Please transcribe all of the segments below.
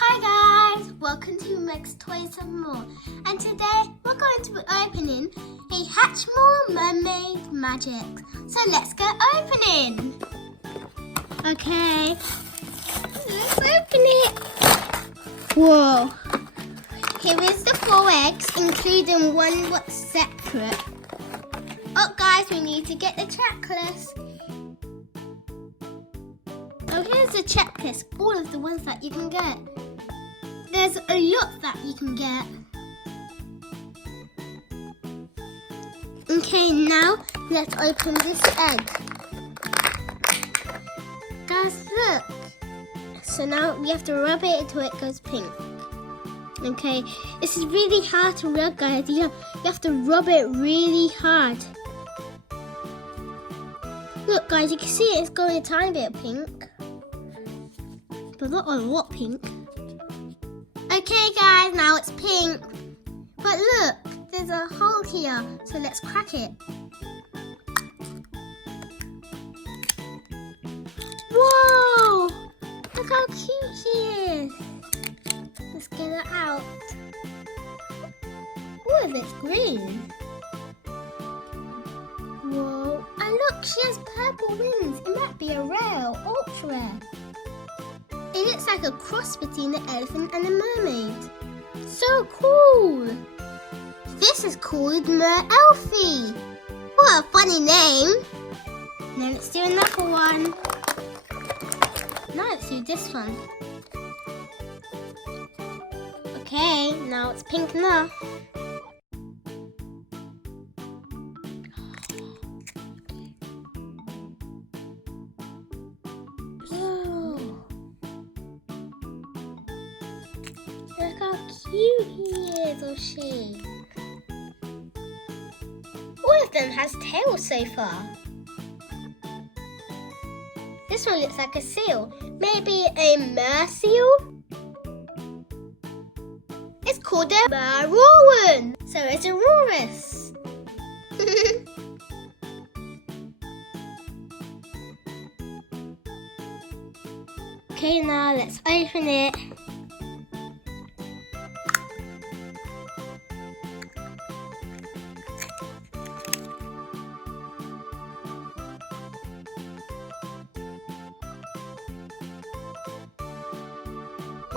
Hi guys, welcome to Meg's Toys and More, and today we're going to be opening a Hatchimals Mermal Magic. So let's go opening. Okay, let's open it. Whoa, here is the 4 eggs, including one what's separate. Oh guys, we need to get the checklist. Oh, here's the checklist, all of the ones that you can get. There's a lot that you can get. Okay, now let's open this egg. Guys, look. So now we have to rub it until it goes pink. Okay, this is really hard to rub, guys. You have to rub it really hard. Look, guys, you can see it's going a tiny bit pink. But not a lot pink. Okay guys, now it's pink. But look, there's a hole here, so let's crack it. Whoa! Look how cute she is. Let's get her out. Oh, it's green. Whoa, and look, she has purple wings. It might be a rare or ultra rare. It looks like a cross between the elephant and the mermaid. So cool! This is called Merelfie. What a funny name! Now let's do another one. Now let's do this one. Okay, now it's pink enough. Look how cute he is, or she. All of them has tails so far. This one looks like a seal. Maybe a merseal? It's called a Merrowan. So it's a walrus. Okay, now let's open it.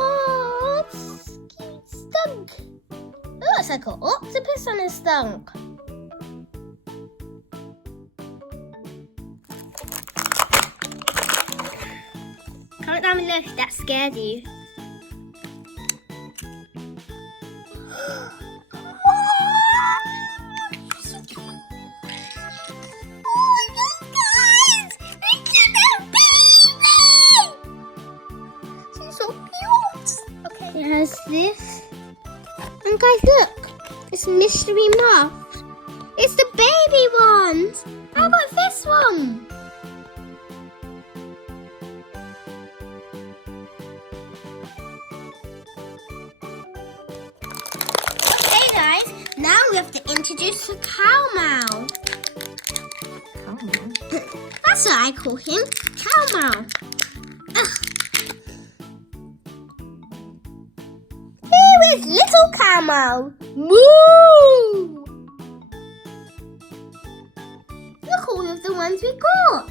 Oh, it's cute stunk. It looks like an octopus on his stunk. Comment down below if that scared you. It has this. And guys, look. It's mystery muff. It's the baby ones. How about this one? Okay guys, now we have to introduce the cow mow. That's what I call him. Cow mow. Here is little camel. Moo! Look all of the ones we got.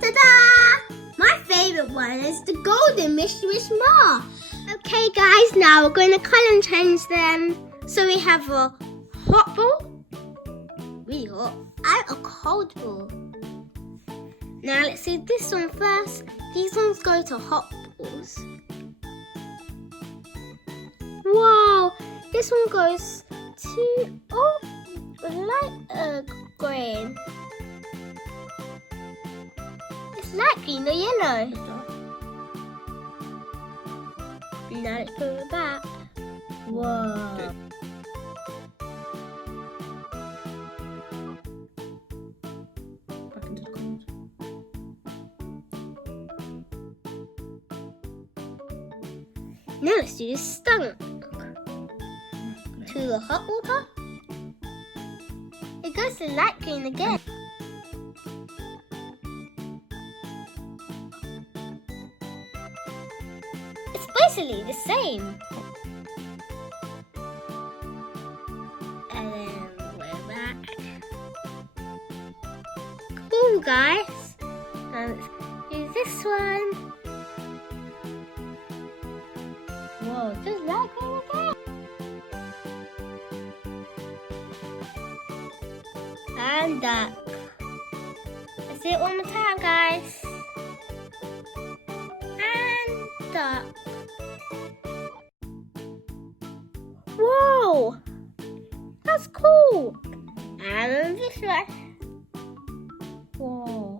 Ta-da! My favourite one is the golden Mischief Marsh. Okay guys, now we're going to colour and change them. So we have a hot ball, really hot, and a cold ball. Now let's do this one first. These ones go to hot balls. Wow, this one goes to light green. It's light green or yellow. Now let's put it back. Whoa. Now let's do the stunk. To the hot water. It goes to light green again. It's basically the same. And then we're back. Cool, guys. Now let's do this one. Whoa, just like it again. And duck. Let's do it one more time, guys. And duck. Whoa! That's cool. And this one. Whoa.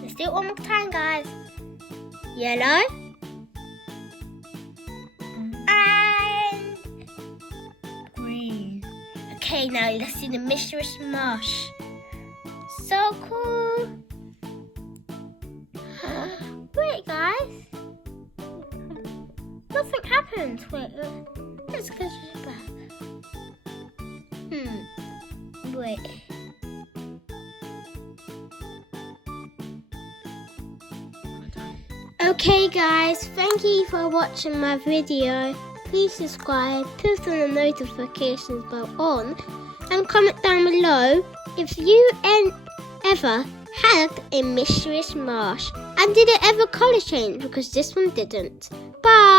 Let's do it one more time, guys. Yellow. And green. Okay, now let's do the mysterious marsh. So cool. Wait, guys. Nothing happened. Wait, let's go back. Wait. Okay guys, thank you for watching my video. Please subscribe, put on the notifications bell on, and comment down below if you ever had a mysterious marsh, and did it ever colour change, because this one didn't. Bye!